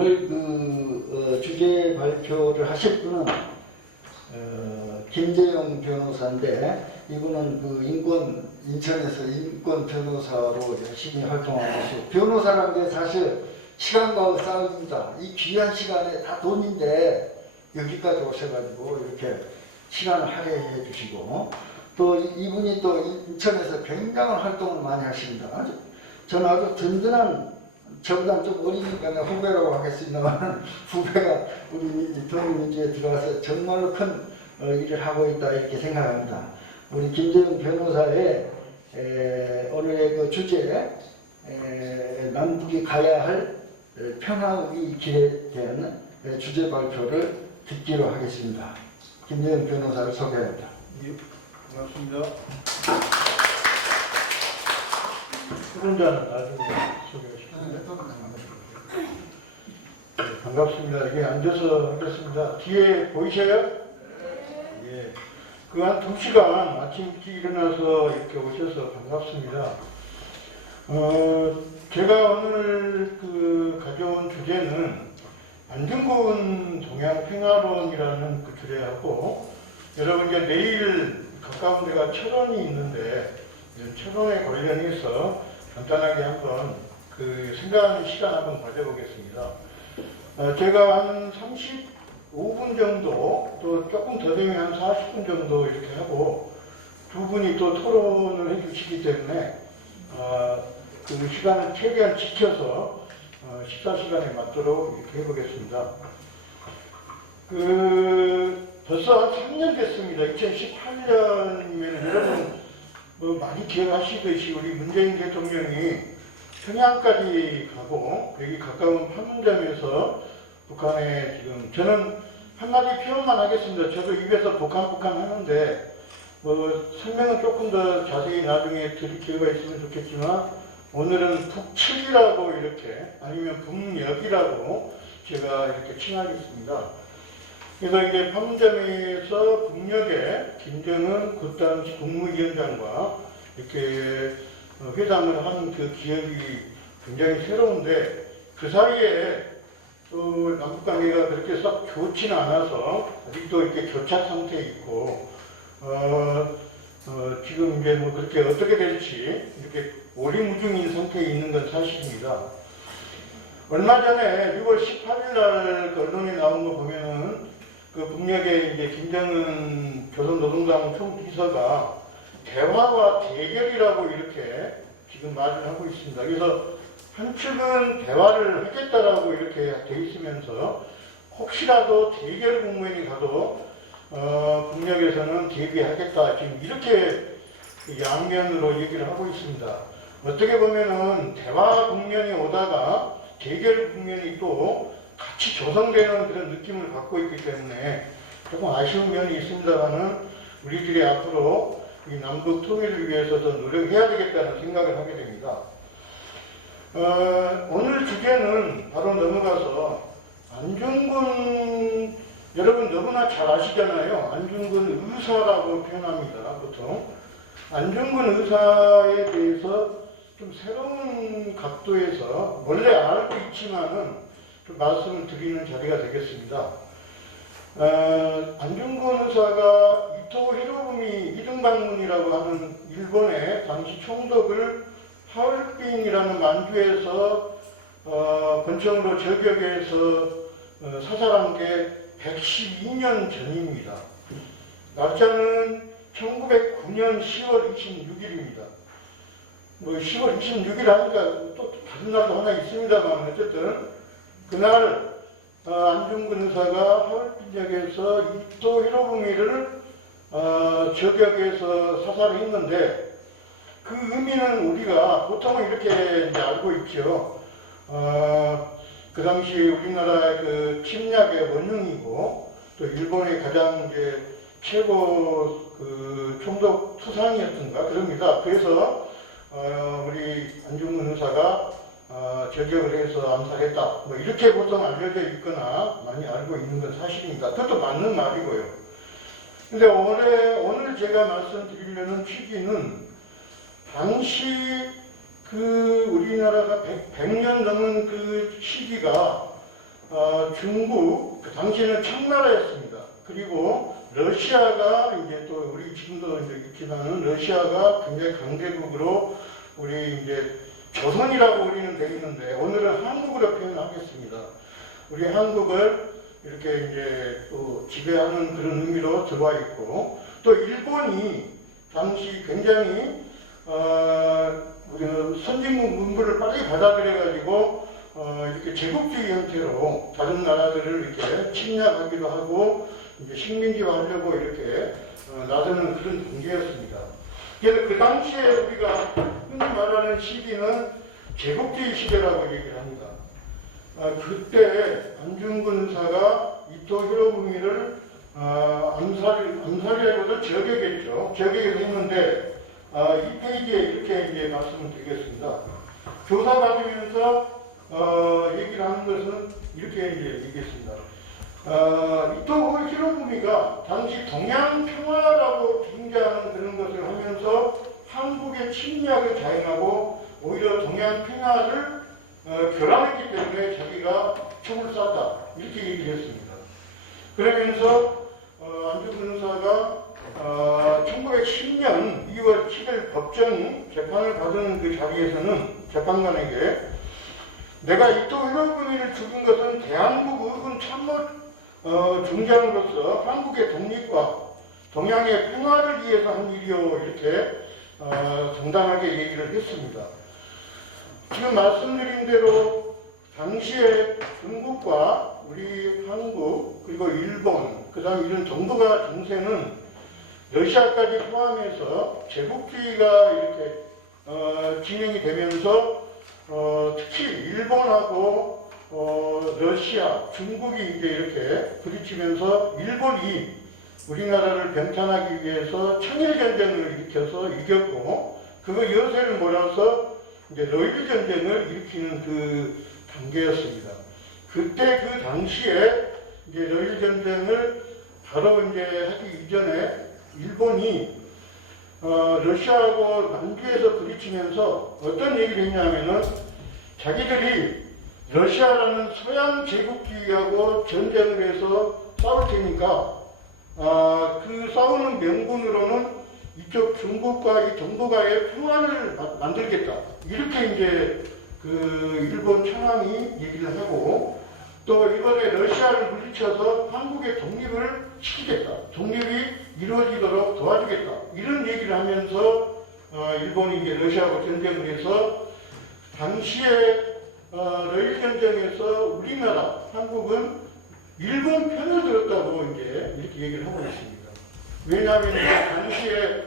오늘 주제 발표를 하실 분은 김재용 변호사인데, 이분은 인천에서 인권 변호사로 열심히 활동하고 있고, 변호사라는 게 사실 시간과 싸움입니다. 이 귀한 시간에 다 돈인데 여기까지 오셔가지고 이렇게 시간을 할애해 주시고, 또 이분이 또 인천에서 굉장한 활동을 많이 하십니다. 저는 아주 든든한, 저보다 좀 어리니까 후배라고 하겠습니다만, 후배가 우리 더불어민주에 들어와서 정말로 큰 일을 하고 있다, 이렇게 생각합니다. 우리 김재용 변호사의 오늘의 주제, 남북이 가야 할 평화의 길에 대한 주제 발표를 듣기로 하겠습니다. 김재용 변호사를 소개합니다. 예, 반갑습니다. 후보자는 나중에 소개하시겠습니다. 네, 반갑습니다. 여기 앉아서 하겠습니다. 뒤에 보이셔요? 예. 한 2시간 아침 일찍 일어나서 이렇게 오셔서 반갑습니다. 제가 오늘 가져온 주제는 안중근 동양평화론이라는 주제하고, 여러분 이제 내일 가까운 데가 철원이 있는데, 철원에 관련해서 간단하게 한번 생각하는 시간 한번 가져보겠습니다. 제가 한 35분 정도, 또 조금 더 되면 한 40분 정도 이렇게 하고, 두 분이 또 토론을 해주시기 때문에 그 시간을 최대한 지켜서 식사 시간에 맞도록 이렇게 해보겠습니다. 벌써 한 3년 됐습니다. 2018년이면 여러분 많이 기억하시듯이 우리 문재인 대통령이 평양까지 가고, 여기 가까운 판문점에서 북한에 지금, 저는 한마디 표현만 하겠습니다. 저도 입에서 북한 하는데, 설명은 조금 더 자세히 나중에 드릴 기회가 있으면 좋겠지만, 오늘은 북측이라고 이렇게, 아니면 북녘이라고 제가 이렇게 칭하겠습니다. 그래서 이제 판문점에서 북녘에 김정은 그 당시 국무위원장과 이렇게 회담을 하는 그 기억이 굉장히 새로운데, 그 사이에 또 남북관계가 그렇게 썩 좋지는 않아서 아직도 이렇게 교차 상태에 있고, 지금 이제 그렇게 어떻게 될지 이렇게 오리무중인 상태에 있는 건 사실입니다. 얼마 전에 6월 18일 날 언론에 나온 거 보면은 북녘에 이제 김정은 조선노동당 총비서가 대화와 대결이라고 이렇게 지금 말을 하고 있습니다. 그래서 한 측은 대화를 하겠다라고 이렇게 돼 있으면서, 혹시라도 대결 국면이 가도 북녘에서는 대비하겠다, 지금 이렇게 양면으로 얘기를 하고 있습니다. 어떻게 보면은 대화 국면이 오다가 대결 국면이 또 같이 조성되는 그런 느낌을 갖고 있기 때문에 조금 아쉬운 면이 있습니다만은, 우리들이 앞으로 이 남북 통일을 위해서도 노력해야 되겠다는 생각을 하게 됩니다. 오늘 주제는 바로 넘어가서, 안중근, 여러분 너무나 잘 아시잖아요. 안중근 의사라고 표현합니다, 보통. 안중근 의사에 대해서 좀 새로운 각도에서, 원래 알고 있지만은 좀 말씀을 드리는 자리가 되겠습니다. 안중근 의사가 이토 히로부미 이등방문이라고 하는 일본의 당시 총독을 하얼빈이라는 만주에서 권총으로 저격해서 사살한 게 112년 전입니다. 날짜는 1909년 10월 26일입니다. 10월 26일 하니까 또 다른 날도 하나 있습니다만, 어쨌든 그날 안중근 의사가 하얼빈역에서 이토 히로부미를 저격해서 사살을 했는데, 그 의미는 우리가 보통은 이렇게 이제 알고 있죠. 그 당시 우리나라의 침략의 원흉이고, 또 일본의 가장 이제 최고 총독 수상이었던가 그럽니다. 그래서 우리 안중근 의사가 저격을 해서 암살했다, 이렇게 보통 알려져 있거나 많이 알고 있는 건 사실입니다. 그것도 맞는 말이고요. 근데 오늘 제가 말씀드리려는 취지는, 당시 우리나라가 100년 넘은 그 시기가 중국, 그 당시에는 청나라였습니다. 그리고 러시아가 이제 또 우리 지금도 이제 있지만은 러시아가 굉장히 강대국으로 우리 이제 조선이라고 우리는 되어 있는데 오늘은 한국으로 표현하겠습니다. 우리 한국을 이렇게 이제 또 지배하는 그런 의미로 들어와 있고 또 일본이 당시 굉장히 선진국 문물을 빨리 받아들여가지고 이렇게 제국주의 형태로 다른 나라들을 이렇게 침략하기도 하고 이제 식민지화하려고 이렇게 나서는 그런 단계였습니다. 그래서 그 당시에 우리가 흔히 말하는 시기는 제국주의 시대라고 얘기를 합니다. 그때 안중근사가 이토 히로부미를 암살이라고도 저격했죠. 저격을 했는데 이 페이지에 이렇게 이제 말씀을 드리겠습니다. 조사받으면서 얘기를 하는 것은 이렇게 이제 얘기했습니다. 이토 히로부미가 당시 동양 평화라고 빙자하는 그런 것을 하면서 한국의 침략을 자행하고 오히려 동양 평화를 결함했기 때문에 자기가 총을 쐈다 이렇게 얘기를 했습니다. 그러면서 안중근사가 1910년 2월 7일 법정 재판을 받은 그 자리에서는 재판관에게 내가 이토 히로부미를 죽인 것은 대한민국 의군 참모 중장으로서 한국의 독립과 동양의 평화를 위해서 한 일이요 이렇게 당당하게 얘기를 했습니다. 지금 말씀드린 대로 당시에 중국과 우리 한국 그리고 일본 그 다음 이런 동북아 정세는 러시아까지 포함해서 제국주의가 이렇게 진행이 되면서 특히 일본하고 러시아, 중국이 이제 이렇게 부딪히면서 일본이 우리나라를 병탄하기 위해서 청일전쟁을 일으켜서 이겼고 그거 여세를 몰아서 이제 러일 전쟁을 일으키는 그 단계였습니다. 그때 그 당시에 이제 러일 전쟁을 바로 이제 하기 이전에 일본이 러시아하고 남주에서 부딪히면서 어떤 얘기를 했냐면은 자기들이 러시아라는 서양 제국주의하고 전쟁을 해서 싸울 테니까 그 싸우는 명분으로는 이쪽 중국과 이 동북아의 평화를 만들겠다. 이렇게 이제 그 일본 천황이 얘기를 하고 또 이번에 러시아를 물리쳐서 한국의 독립을 시키겠다. 독립이 이루어지도록 도와주겠다. 이런 얘기를 하면서 일본이 이제 러시아하고 전쟁을 해서 당시에 러일 전쟁에서 우리나라, 한국은 일본 편을 들었다고 이제 이렇게 얘기를 하고 있습니다. 왜냐하면 당시에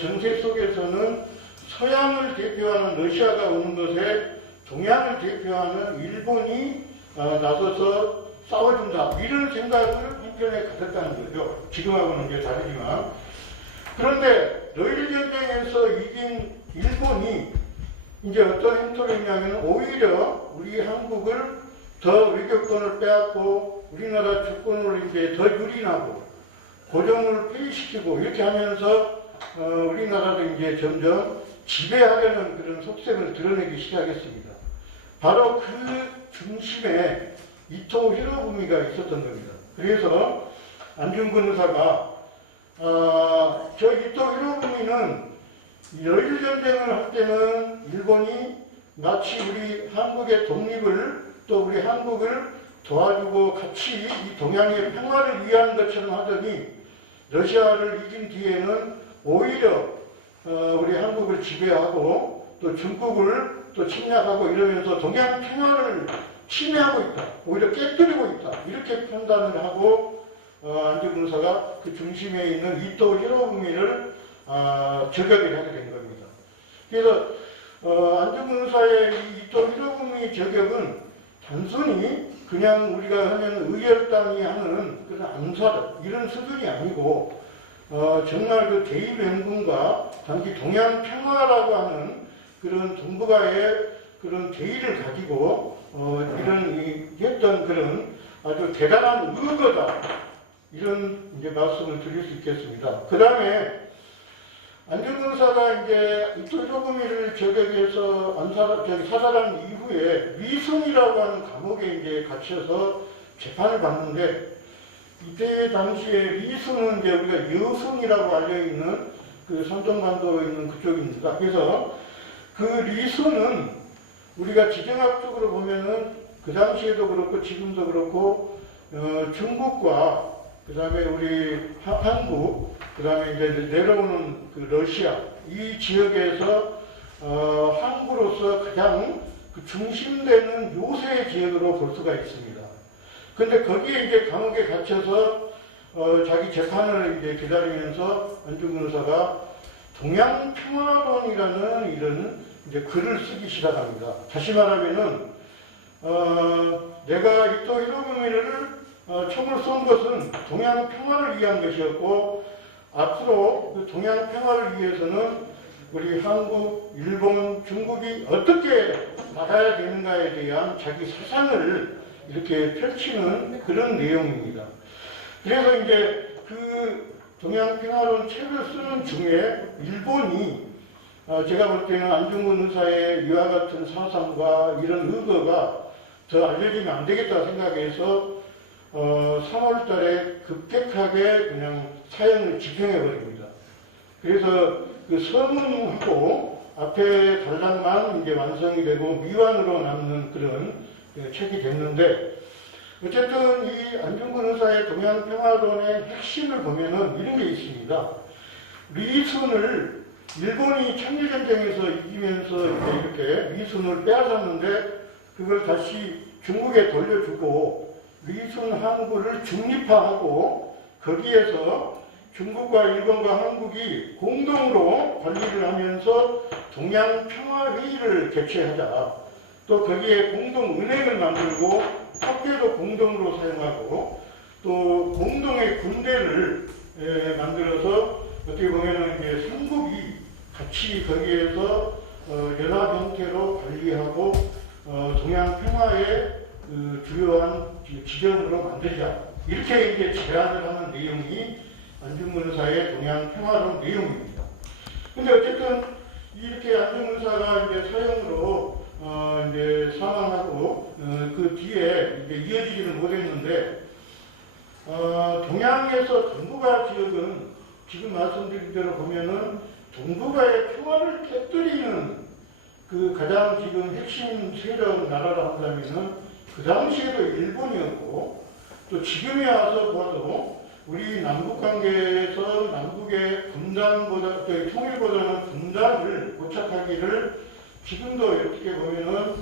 정세 속에서는 서양을 대표하는 러시아가 오는 것에 동양을 대표하는 일본이 나서서 싸워준다. 이런 생각을 한편에 가졌다는 거죠. 지금하고는 이제 다르지만. 그런데 러일 전쟁에서 이긴 일본이 이제 어떤 행토를 했냐면 오히려 우리 한국을 더 외교권을 빼앗고 우리나라 주권을 이제 더 유린하고 고종을 폐위시키고 이렇게 하면서 우리나라를 이제 점점 지배하려는 그런 속셈을 드러내기 시작했습니다. 바로 그 중심에 이토 히로부미가 있었던 겁니다. 그래서 안중근 의사가 저 이토 히로부미는 러일 전쟁을 할 때는 일본이 마치 우리 한국의 독립을 또 우리 한국을 도와주고 같이 이 동양의 평화를 위한 것처럼 하더니 러시아를 이긴 뒤에는 오히려 우리 한국을 지배하고 또 중국을 또 침략하고 이러면서 동양 평화를 침해하고 있다. 오히려 깨뜨리고 있다. 이렇게 판단을 하고 안중근 의사가 그 중심에 있는 이토 히로부미를 저격을 하게 된 겁니다. 그래서 안중근 의사의 이토 히로부미 저격은 단순히 그냥 우리가 하면 의열단이 하는 그런 암살 이런 수준이 아니고 정말 그 대의명분과 당시 동양 평화라고 하는 그런 동북아의 그런 대의를 가지고 했던 그런 아주 대단한 의거다 이런 이제 말씀을 드릴 수 있겠습니다. 그 다음에 안중근 의사가 이제 이토요도구미를 저격해서 사살한 이후에 위순이라고 하는 감옥에 이제 갇혀서 재판을 받는데, 이때 당시에 리순은 이제 우리가 여순이라고 알려있는 그 산정반도에 있는 그쪽입니다. 그래서 그 리순은 우리가 지정학적으로 보면은 그 당시에도 그렇고 지금도 그렇고 중국과 그 다음에 우리 한국, 그 다음에 이제 내려오는 그 러시아, 이 지역에서 항구로서 가장 그 중심되는 요새 지역으로 볼 수가 있습니다. 근데 거기에 이제 감옥에 갇혀서 자기 재판을 이제 기다리면서 안중근 의사가 동양평화론이라는 이런 이제 글을 쓰기 시작합니다. 다시 말하면은 내가 이토 히로부미를 총을 쏜 것은 동양 평화를 위한 것이었고, 앞으로 그 동양 평화를 위해서는 우리 한국, 일본, 중국이 어떻게 나가야 되는가에 대한 자기 사상을 이렇게 펼치는 그런 내용입니다. 그래서 이제 그 동양 평화론 책을 쓰는 중에 일본이 제가 볼 때는 안중근 의사의 이와 같은 사상과 이런 의거가 더 알려지면 안 되겠다 생각해서 3월 달에 급격하게 그냥 사형을 집행해 버립니다. 그래서 그 서문하고 앞에 단락만 이제 완성이 되고 미완으로 남는 그런 책이 됐는데, 어쨌든 이 안중근 의사의 동양평화론의 핵심을 보면은 이런 게 있습니다. 리순을 일본이 청일전쟁에서 이기면서 이렇게 리순을 빼앗았는데, 그걸 다시 중국에 돌려주고 리순 항구를 중립화하고 거기에서 중국과 일본과 한국이 공동으로 관리를 하면서 동양평화회의를 개최하자. 또 거기에 공동은행을 만들고 화폐도 공동으로 사용하고 또 공동의 군대를 만들어서 어떻게 보면은 이제 삼국이 같이 거기에서 연합 형태로 관리하고 동양 평화의 그 주요한 지점으로 만들자, 이렇게 이제 제안을 하는 내용이 안중근 의사의 동양 평화론 내용입니다. 근데 어쨌든 이렇게 안중근 의사가 이제 사형으로 이제 사망하고 그 뒤에 이제 이어지지는 못했는데, 동양에서 동북아 지역은 지금 말씀드린 대로 보면은 동북아의 평화를 깨뜨리는 그 가장 지금 핵심 세력 나라라 한다면은 그 당시에도 일본이었고, 또 지금에 와서 봐도 우리 남북 관계에서 남북의 분단보다, 통일보다는 분단을 고착하기를 지금도 어떻게 보면은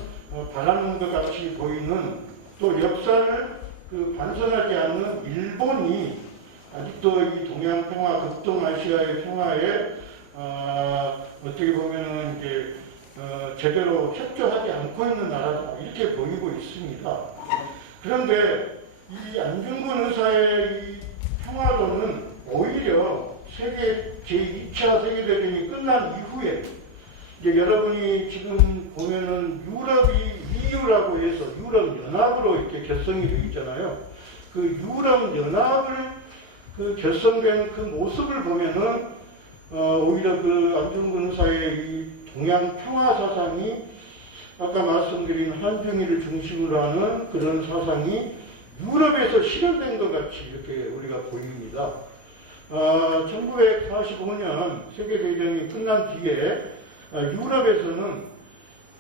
바라는 것 같이 보이는, 또 역사를 그 반성하지 않는 일본이 아직도 이 동양 평화, 극동아시아의 평화에 어떻게 보면은 이제 제대로 협조하지 않고 있는 나라다, 이렇게 보이고 있습니다. 그런데 이 안중근 의사의 이 평화론은 오히려 제2차 세계대전이 끝난 이후에 이제 여러분이 지금 보면은 유럽이 EU라고 해서 유럽연합으로 이렇게 결성이 되어 있잖아요. 그 유럽연합을 그 결성된 그 모습을 보면은 오히려 그 안중근 의사의 이 동양 평화 사상이 아까 말씀드린 한중일을 중심으로 하는 그런 사상이 유럽에서 실현된 것 같이 이렇게 우리가 보입니다. 1945년 세계대전이 끝난 뒤에 유럽에서는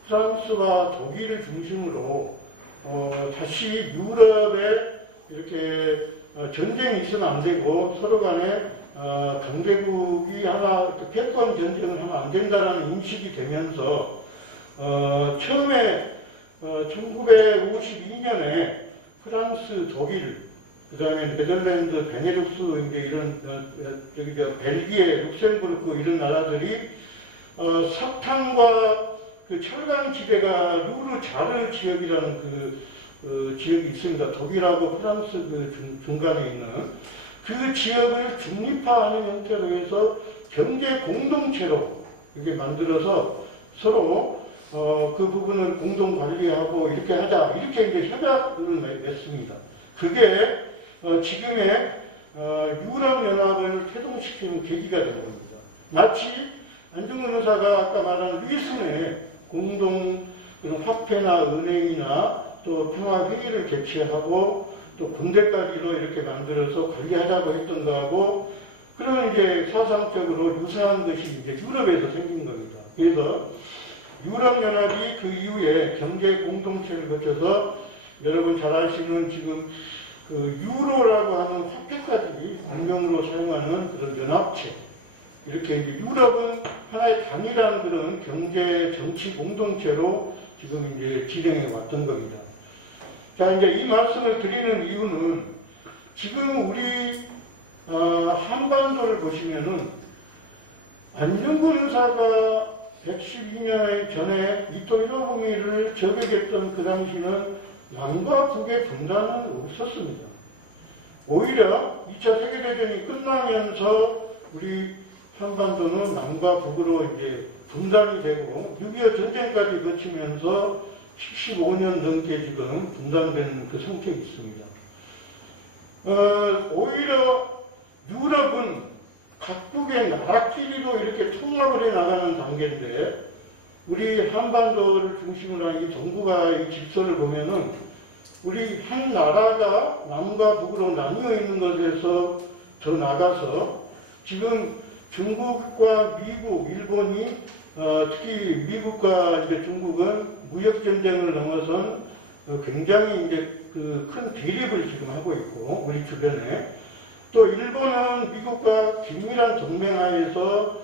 프랑스와 독일을 중심으로 다시 유럽에 이렇게 전쟁이 있으면 안 되고 서로 간에 강대국이 하나 패권 전쟁을 하면 안 된다라는 인식이 되면서 처음에 1952년에 프랑스, 독일, 그 다음에 네덜란드, 베네룩스, 이제 이런 벨기에, 룩셈부르크 이런 나라들이 석탄과 그 철강 지대가 루르 자르 지역이라는 그 지역이 있습니다. 독일하고 프랑스 그 중간에 있는 그 지역을 중립화하는 형태로 해서 경제 공동체로 이렇게 만들어서 서로 그 부분을 공동 관리하고 이렇게 하자, 이렇게 이제 협약을 맺습니다. 그게 지금의 유럽연합을 태동시키는 계기가 된 겁니다. 마치 안중근 의사가 아까 말한 위순에 공동 그런 화폐나 은행이나 또 평화회의를 개최하고 또 군대까지도 이렇게 만들어서 관리하자고 했던 거하고 그런 이제 사상적으로 유사한 것이 이제 유럽에서 생긴 겁니다. 그래서 유럽연합이 그 이후에 경제 공동체를 거쳐서 여러분 잘 아시는 지금 그 유로라고 하는 화폐까지 공용으로 사용하는 그런 연합체. 이렇게 이제 유럽은 하나의 단일한 그런 경제 정치 공동체로 지금 이제 진행해 왔던 겁니다. 자, 이제 이 말씀을 드리는 이유는 지금 우리 한반도를 보시면은 안중근 의사가 112년 전에 이토 히로부미를 저격했던 그 당시는 남과 북의 분단은 없었습니다. 오히려 2차 세계대전이 끝나면서 우리 한반도는 남과 북으로 이제 분단이 되고 6.25 전쟁까지 거치면서 75년 넘게 지금 분단된 그 상태에 있습니다. 오히려 유럽은 각국의 나라끼리도 이렇게 통합을 해 나가는 단계인데 우리 한반도를 중심으로 한 이 동북아의 질서를 보면은 우리 한 나라가 남과 북으로 나뉘어 있는 것에서 더 나가서 지금 중국과 미국, 일본이 특히 미국과 이제 중국은 무역 전쟁을 넘어선 굉장히 이제 그 큰 대립을 지금 하고 있고 우리 주변에 또 일본은 미국과 긴밀한 동맹하에서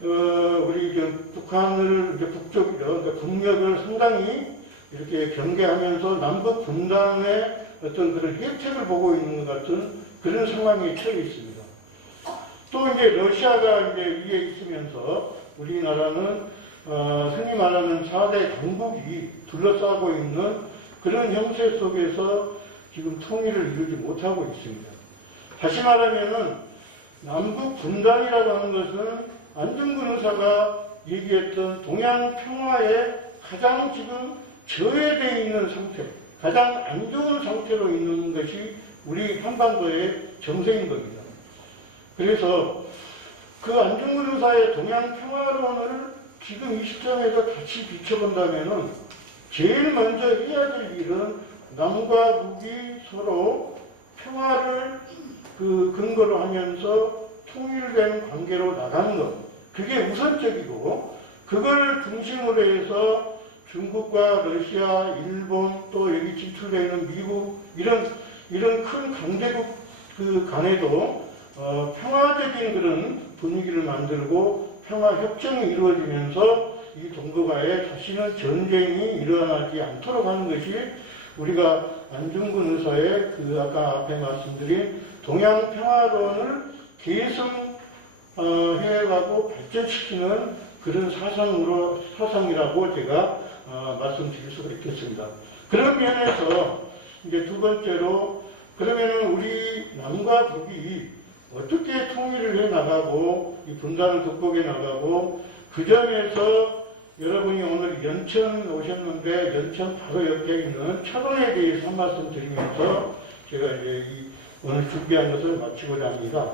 우리 이제 북한을 이제 북쪽이죠. 그러니까 북녘을 상당히 이렇게 경계하면서 남북 분단의 어떤 그런 혜택을 보고 있는 것 같은 그런 상황에 처해 있습니다. 또 이제 러시아가 이제 위에 있으면서 우리나라는 흔히 말하는 4대 강국이 둘러싸고 있는 그런 형태 속에서 지금 통일을 이루지 못하고 있습니다. 다시 말하면은 남북 분단이라고 하는 것은 안중근 의사가 얘기했던 동양 평화에 가장 지금 저해되어 있는 상태, 가장 안 좋은 상태로 있는 것이 우리 한반도의 정세인 겁니다. 그래서 그 안중근 의사의 동양 평화론을 지금 이 시점에서 같이 비춰본다면은 제일 먼저 해야 될 일은 남과 북이 서로 평화를 그 근거로 하면서 통일된 관계로 나가는 것. 그게 우선적이고 그걸 중심으로 해서 중국과 러시아, 일본 또 여기 진출되어 있는 미국 이런 큰 강대국 그 간에도 평화적인 그런 분위기를 만들고 평화 협정이 이루어지면서 이 동북아에 다시는 전쟁이 일어나지 않도록 하는 것이 우리가 안중근 의사의 그 아까 앞에 말씀드린 동양 평화론을 계승해가고 발전시키는 그런 사상이라고 제가 말씀드릴 수가 있겠습니다. 그런 면에서 이제 두 번째로 그러면은 우리 남과 북이 어떻게 통일을 해 나가고 이 분단을 극복해 나가고 그 점에서 여러분이 오늘 연천 오셨는데 연천 바로 옆에 있는 철원에 대해서 한 말씀 드리면서 제가 이제 오늘 준비한 것을 마치고자 합니다.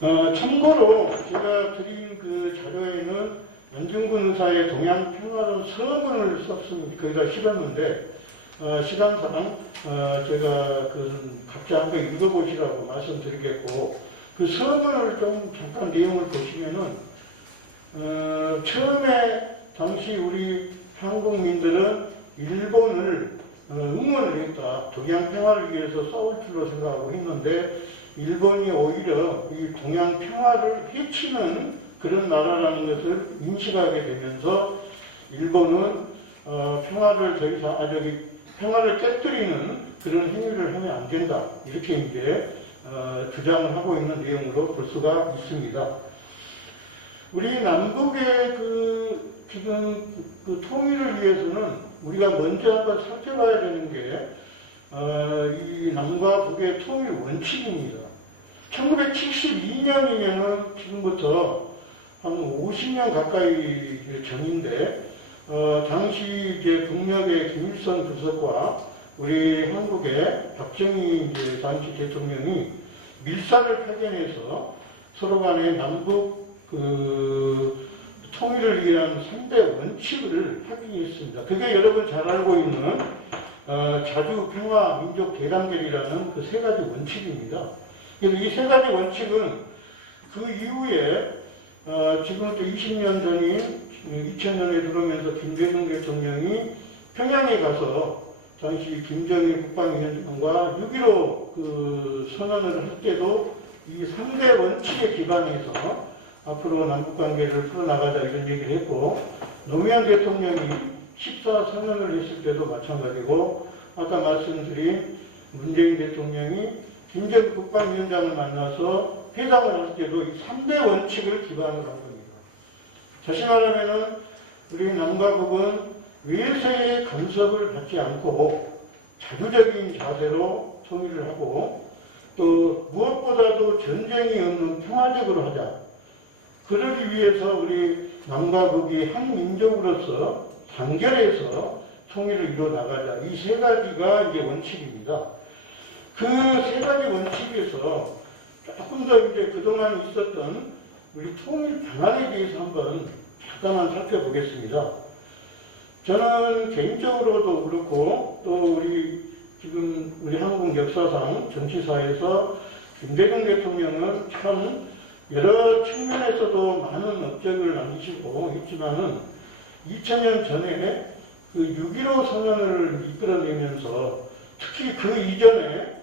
참고로 제가 드린 그 자료에는 안중근 의사의 동양 평화론 서문을 썼습니다. 거기다 실었는데 시간상 제가 그 각자 한번 읽어보시라고 말씀드리겠고 그 서문을 좀 잠깐 내용을 보시면은 처음에 당시 우리 한국민들은 일본을 응원을 했다. 동양 평화를 위해서 싸울 줄로 생각하고 했는데 일본이 오히려 이 동양 평화를 해치는 그런 나라라는 것을 인식하게 되면서 일본은 평화를 더 이상 평화를 깨뜨리는 그런 행위를 하면 안 된다. 이렇게 이제 주장을 하고 있는 내용으로 볼 수가 있습니다. 우리 남북의 지금 그 통일을 위해서는 우리가 먼저 한번 살펴봐야 되는 게 이 남과 북의 통일 원칙입니다. 1972년이면은 지금부터 한 50년 가까이 전인데 당시 이제 북녘의 김일성 주석과 우리 한국의 박정희 이제 당시 대통령이 밀사를 파견해서 서로 간에 남북 통일을 위한 3대 원칙을 확인했습니다. 그게 여러분 잘 알고 있는 자주, 평화, 민족, 대단결이라는 그 세 가지 원칙입니다. 그래서 이 세 가지 원칙은 그 이후에 지금부터 20년 전인 2000년에 들어오면서 김대중 대통령이 평양에 가서 당시 김정일 국방위원장과 6.15 그 선언을 할 때도 이 3대 원칙에 기반해서 앞으로 남북관계를 풀어나가자 이런 얘기를 했고, 노무현 대통령이 14 선언을 했을 때도 마찬가지고, 아까 말씀드린 문재인 대통령이 김정일 국방위원장을 만나서 회담을 할 때도 이 3대 원칙을 기반으로 한 겁니다. 다시 말하면은 우리 남과 북은 외세의 간섭을 받지 않고 자주적인 자세로 통일을 하고, 또 무엇보다도 전쟁이 없는 평화적으로 하자. 그러기 위해서 우리 남과 북이 한 민족으로서 단결해서 통일을 이루어 나가자. 이 세 가지가 이제 원칙입니다. 그 세 가지 원칙에서 조금 더 이제 그동안 있었던 우리 통일 방안에 대해서 한번 잠깐만 살펴보겠습니다. 저는 개인적으로도 그렇고 또 우리 한국 역사상 정치사에서 김대중 대통령은 참 여러 측면에서도 많은 업적을 남기시고 있지만은 2000년 전에 그 6.15 선언을 이끌어내면서 특히 그 이전에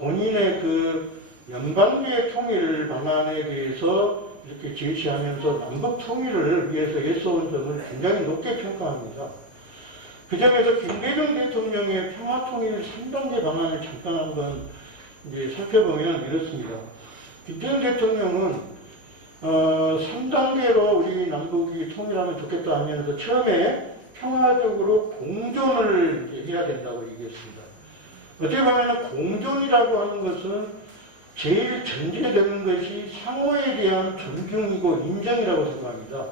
본인의 그 연방제 통일 방안에 대해서 이렇게 제시하면서 남북 통일을 위해서 애써온 점을 굉장히 높게 평가합니다. 그 점에서 김대중 대통령의 평화통일 3단계 방안을 잠깐 한번 이제 살펴보면 이렇습니다. 김대중 대통령은 3단계로 우리 남북이 통일하면 좋겠다 하면서 처음에 평화적으로 공존을 이제 해야 된다고 얘기했습니다. 어떻게 보면 공존이라고 하는 것은 제일 전제되는 것이 상호에 대한 존중이고 인정이라고 생각합니다.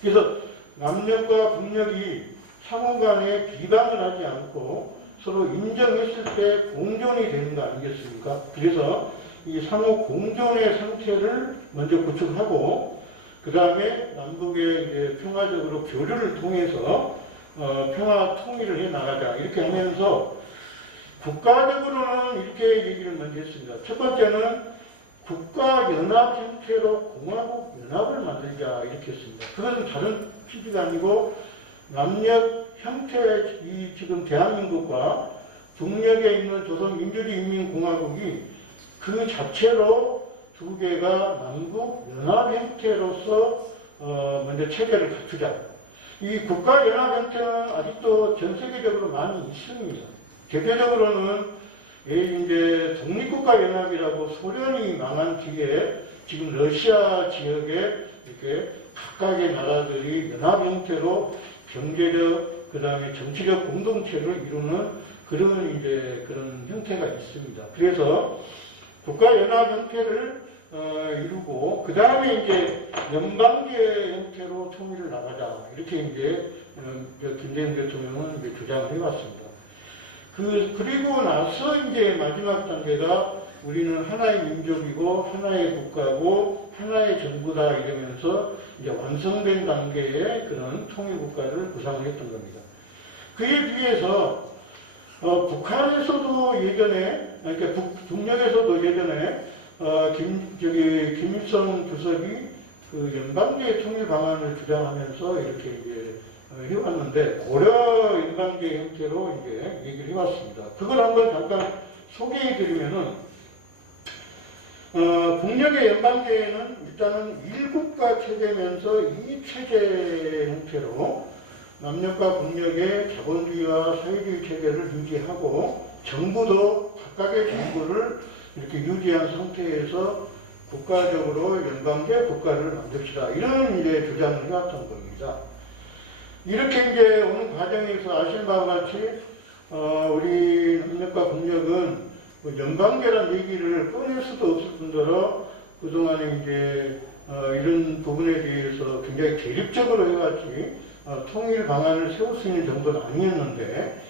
그래서 남녘과 북녘이 상호 간에 비방을 하지 않고 서로 인정했을 때 공존이 되는 거 아니겠습니까? 그래서 이 상호 공존의 상태를 먼저 구축하고 그 다음에 남북의 이제 평화적으로 교류를 통해서 평화 통일을 해 나가자 이렇게 하면서 국가적으로는 이렇게 얘기를 먼저 했습니다. 첫 번째는 국가연합 형태로 공화국 연합을 만들자 이렇게 했습니다. 그것은 다른 취지가 아니고 남녘 형태 이 지금 대한민국과 북녘에 있는 조선민주주의인민공화국이 그 자체로 두 개가 남북 연합 형태로서 먼저 체계를 갖추자. 이 국가연합 형태는 아직도 전 세계적으로 많이 있습니다. 대표적으로는 이제 독립국가연합이라고 소련이 망한 뒤에 지금 러시아 지역에 이렇게 각각의 나라들이 연합 형태로 경제적 그다음에 정치적 공동체를 이루는 그런 형태가 있습니다. 그래서 국가연합 형태를 이루고 그 다음에 이제 연방제 형태로 통일을 나가자 이렇게 이제 김대중 대통령은 이제 주장을 해왔습니다. 그리고 나서 이제 마지막 단계가 우리는 하나의 민족이고 하나의 국가고 하나의 정부다 이러면서 이제 완성된 단계의 그런 통일국가를 구상을 했던 겁니다. 그에 비해서 북한에서도 예전에 그러니까 북녘에서도 예전에 김일성 주석이 그 연방제 통일 방안을 주장하면서 이렇게 이제 해왔는데 고려 연방제 형태로 이제 얘기를 해왔습니다. 그걸 한번 잠깐 소개해드리면은 북녘의 연방제는 일단은 일국가 체제면서 이체제 형태로 남녘과 북녘의 자본주의와 사회주의 체제를 유지하고 정부도 각각의 정부를 이렇게 유지한 상태에서 국가적으로 연방제 국가를 만듭시다. 이런 이제 주장을 해왔던 겁니다. 이렇게 이제 오는 과정에서 아실 바와 같이 우리 남녘과 북녘은 뭐 연방제란 얘기를 꺼낼 수도 없을 뿐더러 그동안에 이제 이런 부분에 대해서 굉장히 대립적으로 해왔지 통일 방안을 세울 수 있는 정도는 아니었는데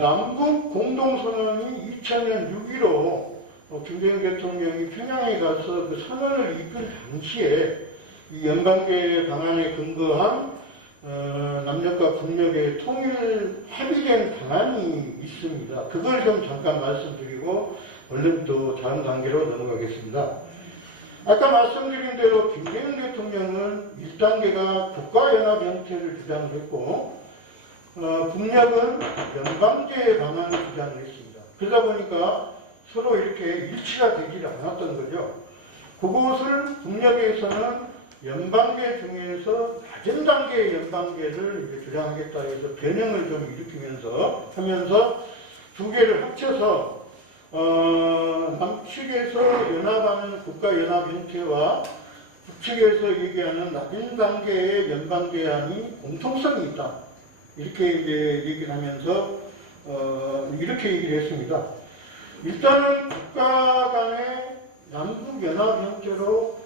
남북 공동선언이 2000년 6.15 김대중 대통령이 평양에 가서 그 선언을 이끈 당시에 이 연방제 방안에 근거한 남녘과 북녘의 통일 합의된 방안이 있습니다. 그걸 좀 잠깐 말씀드리고 얼른 또 다음 단계로 넘어가겠습니다. 아까 말씀드린 대로 김대중 대통령은 1단계가 국가연합 형태를 주장을 했고 북녘은 연방제 방안을 주장을 했습니다. 그러다 보니까 서로 이렇게 일치가 되지 않았던 거죠. 그것을 북녘에서는 연방제 중에서 낮은 단계의 연방제를 이제 주장하겠다 해서 변형을 좀 일으키면서 하면서 두 개를 합쳐서 남측에서 연합하는 국가연합 형태와 북측에서 얘기하는 낮은 단계의 연방제안이 공통성이 있다. 이렇게 이제 얘기를 하면서 이렇게 얘기를 했습니다. 일단은 국가 간의 남북연합 형태로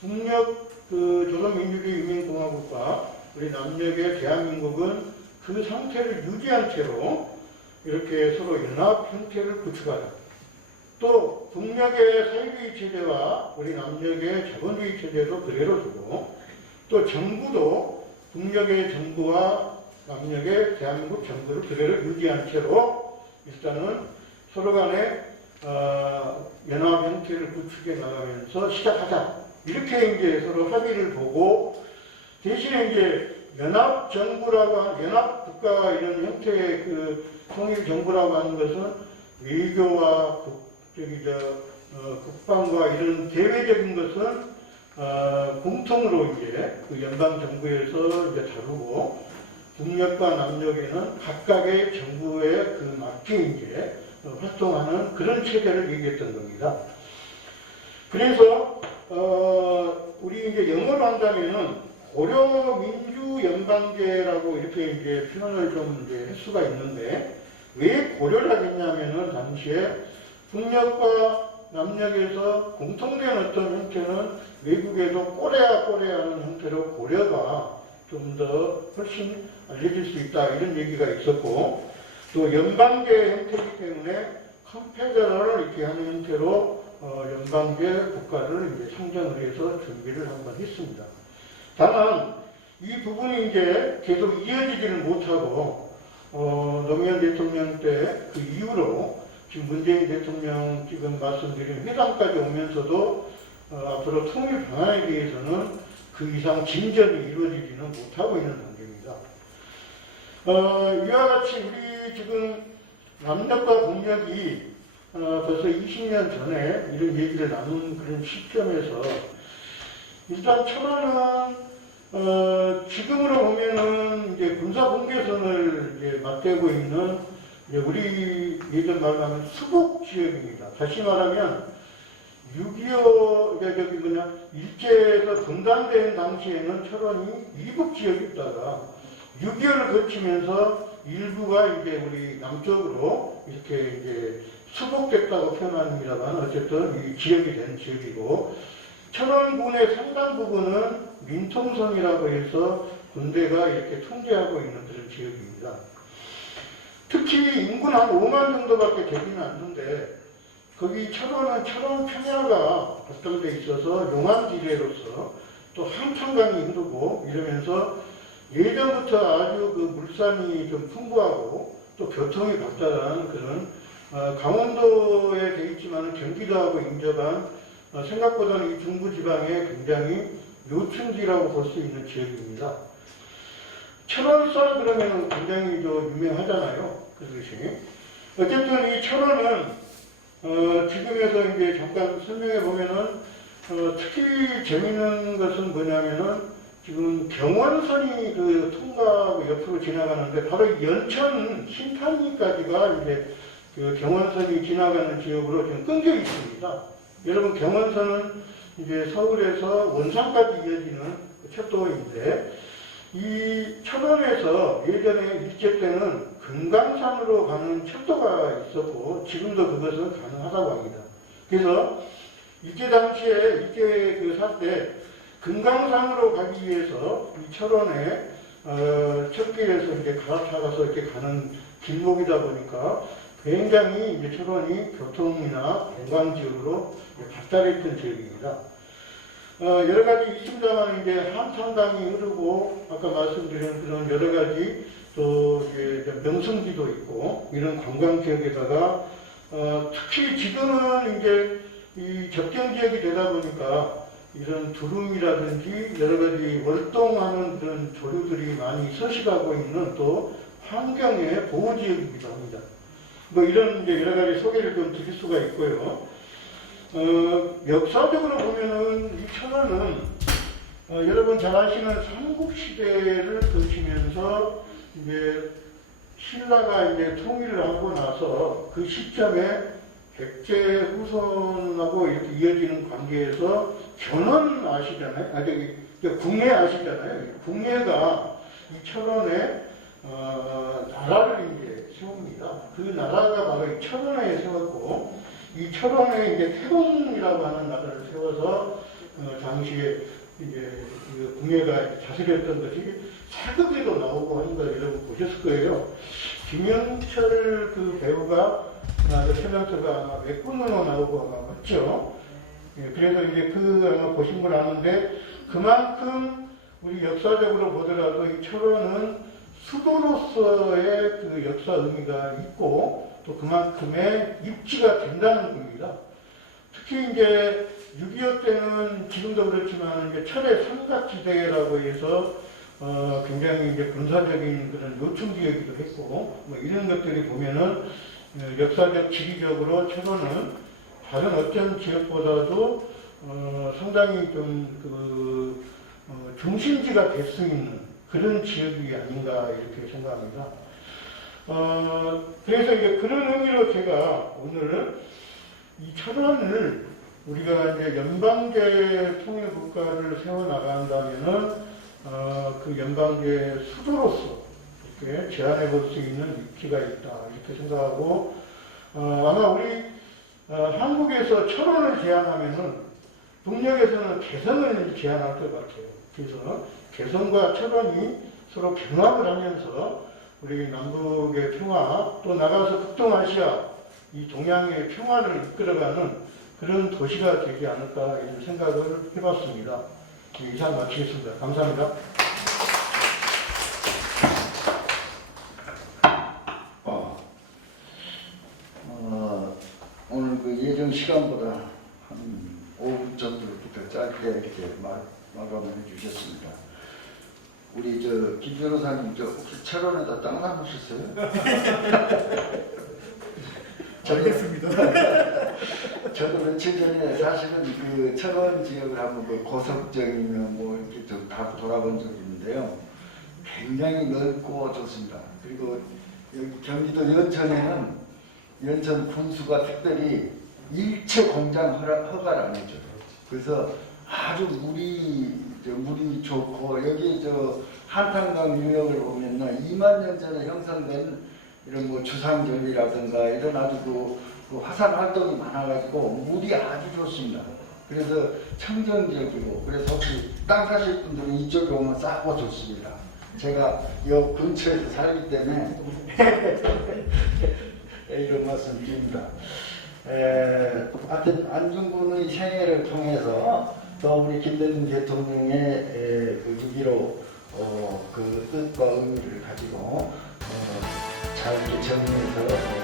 북녘 조선민주주의인민공화국과 우리 남녘의 대한민국은 그 상태를 유지한 채로 이렇게 서로 연합 형태를 구축하자. 또 북녘의 사회주의 체제와 우리 남녘의 자본주의 체제도 그대로 두고 또 정부도 북녘의 정부와 남녘의 대한민국 정부를 그대로 유지한 채로 일단은 서로 간에 연합 형태를 구축해 나가면서 시작하자. 이렇게 이제 서로 합의를 보고 대신에 이제 연합정부라고 연합국가 이런 형태의 그 통일정부라고 하는 것은 외교와 국방과 이런 대외적인 것은 공통으로 이제 그 연방정부에서 이제 다루고 북녘과 남녘에는 각각의 정부에 그 맞게 이제 활동하는 그런 체제를 얘기했던 겁니다. 그래서 우리 이제 영어로 한다면은 고려 민주 연방제라고 이렇게 이제 표현을 좀 이제 할 수가 있는데 왜 고려라고 했냐면은 당시에 북녘과 남녘에서 공통된 어떤 형태는 외국에도 꼬레아는 형태로 고려가 좀 더 훨씬 알려질 수 있다 이런 얘기가 있었고 또 연방제 형태이기 때문에 컨페더럴 이렇게 하는 형태로 연방제 국가를 이제 상정을 해서 준비를 한번 했습니다. 다만 이 부분이 이제 계속 이어지지를 못하고 노무현 대통령 때 그 이후로 지금 문재인 대통령 지금 말씀드린 회담까지 오면서도 앞으로 통일 방안에 대해서는 그 이상 진전이 이루어지지는 못하고 있는 단계입니다. 이와 같이 우리 지금 남녘과 북녘이 벌써 20년 전에 이런 얘기를 나눈 그런 시점에서 일단 천안은 지금으로 보면은 이제 군사 분계선을 이제 맞대고 있는 이제 우리 예전 말로 하면 수복 지역입니다. 다시 말하면 6.25 일제에서 분단된 당시에는 철원이 이북 지역에 있다가 6.25를 거치면서 일부가 이제 우리 남쪽으로 이렇게 이제 수복됐다고 표현합니다만 어쨌든 이 지역이 된 지역이고 철원군의 상당 부분은 민통성이라고 해서 군대가 이렇게 통제하고 있는 그런 지역입니다. 특히 인구는 한 5만 정도밖에 되지는 않는데 거기 철원은 철원 평야가 확장돼 있어서 용암지대로서 또 한탄강이 흐르고 이러면서 예전부터 아주 그 물산이 좀 풍부하고 또 교통이 발달한 그런 강원도에 돼 있지만 경기도하고 인접한 생각보다는 이 중부지방에 굉장히 요충지라고 볼 수 있는 지역입니다. 철원썰 그러면 굉장히 유명하잖아요. 그것이. 어쨌든 이 철원은 지금에서 이제 잠깐 설명해 보면은 특히 재미있는 것은 뭐냐면은 지금 경원선이 그 통과하고 옆으로 지나가는데 바로 연천 신탄리까지가 이제 그 경원선이 지나가는 지역으로 지금 끊겨 있습니다. 여러분 경원선은 이제 서울에서 원산까지 이어지는 철도인데 이 철원에서 예전에 일제 때는 금강산으로 가는 철도가 있었고 지금도 그것은 가능하다고 합니다. 그래서 일제 당시에 일제 그 살 때 금강산으로 가기 위해서 이 철원에 철길에서 이제 갈아타가서 이렇게 가는 길목이다 보니까 굉장히 이제 철원이 교통이나 관광 지역으로 발달했던 지역입니다. 여러 가지 있습니다만 이제 한탄강이 흐르고 아까 말씀드린 그런 여러 가지 또 이제 명성지도 있고 이런 관광 지역에다가 특히 지금은 이제 이 접경 지역이 되다 보니까 이런 두rum이라든지 여러 가지 월동하는 그런 조류들이 많이 서식하고 있는 또 환경의 보호 지역이기도 합니다. 뭐 이런 이제 여러 가지 소개를 좀 드릴 수가 있고요. 역사적으로 보면은 이 천안은 여러분 잘 아시는 삼국시대를 거치면서 이제 신라가 이제 통일을 하고 나서 그 시점에 백제 후손하고 이렇게 이어지는 관계에서 견훤 아시잖아요. 저기 궁예 아시잖아요. 궁예가 이 철원에 나라를 이제 세웁니다. 그 나라가 바로 이 철원에 세웠고 이 철원에 이제 태동이라고 하는 나라를 세워서 당시에 이제 그 궁예가 다스렸던 것이 사극에도 나오고 하는 걸 여러분 보셨을 거예요. 김영철 그 배우가 최명철가 아마 맥군으로 나오고 아마 맞죠. 예, 그래서 이제 그 아마 보신 분 아는데 그만큼 우리 역사적으로 보더라도 이 철원은 수도로서의 그 역사 의미가 있고 또 그만큼의 입지가 된다는 겁니다. 특히 이제 6.25 때는 지금도 그렇지만 이제 철의 삼각지대라고 해서 굉장히 이제 군사적인 그런 요충 지역이기도 했고 뭐 이런 것들이 보면은 역사적 지리적으로 철원은 다른 어떤 지역보다도 상당히 좀 중심지가 될 수 있는 그런 지역이 아닌가 이렇게 생각합니다. 그래서 이제 그런 의미로 제가 오늘 이 철원을 우리가 이제 연방제 통일 국가를 세워 나간다면은 그 연방제 수도로서 이렇게 제안해 볼 수 있는 위치가 있다 이렇게 생각하고 아마 우리 한국에서 철원을 제안하면은 북녘에서는 개성을 제안할 것 같아요. 그래서 개성과 철원이 서로 병합을 하면서 우리 남북의 평화 또 나가서 북동아시아 이 동양의 평화를 이끌어가는 그런 도시가 되지 않을까 이런 생각을 해봤습니다. 이상 마치겠습니다. 감사합니다. 오늘 그 예정 시간보다 한 5분 정도부터 짧게 이렇게 마감을 해주셨습니다. 우리 김 변호사님 혹시 철원에다 땅 사보셨어요? 알겠습니다. 저도 며칠 전에 사실은 그 철원 지역을 한번 그 고석정이며 뭐 이렇게 좀 다 돌아본 적이 있는데요. 굉장히 넓고 좋습니다. 그리고 여기 경기도 연천에는 연천 군수가 특별히 일체 공장 허가를 안 해줘요. 그래서 아주 물이 좋고 여기 한탄강 유역을 보면요 2만 년 전에 형성된 이런 뭐 주상절리라든가 이런 아주 그 화산 활동이 많아가지고 물이 아주 좋습니다. 그래서 청정지역이고 그래서 혹시 땅 사실 분들은 이쪽에 오면 싸고 좋습니다. 제가 이 근처에서 살기 때문에 이런 말씀 드립니다. 하여튼 안중근의 생애를 통해서 또 우리 김대중 대통령의 그 6.15 그 뜻과 의미를 가지고 잘 이렇게 정리해서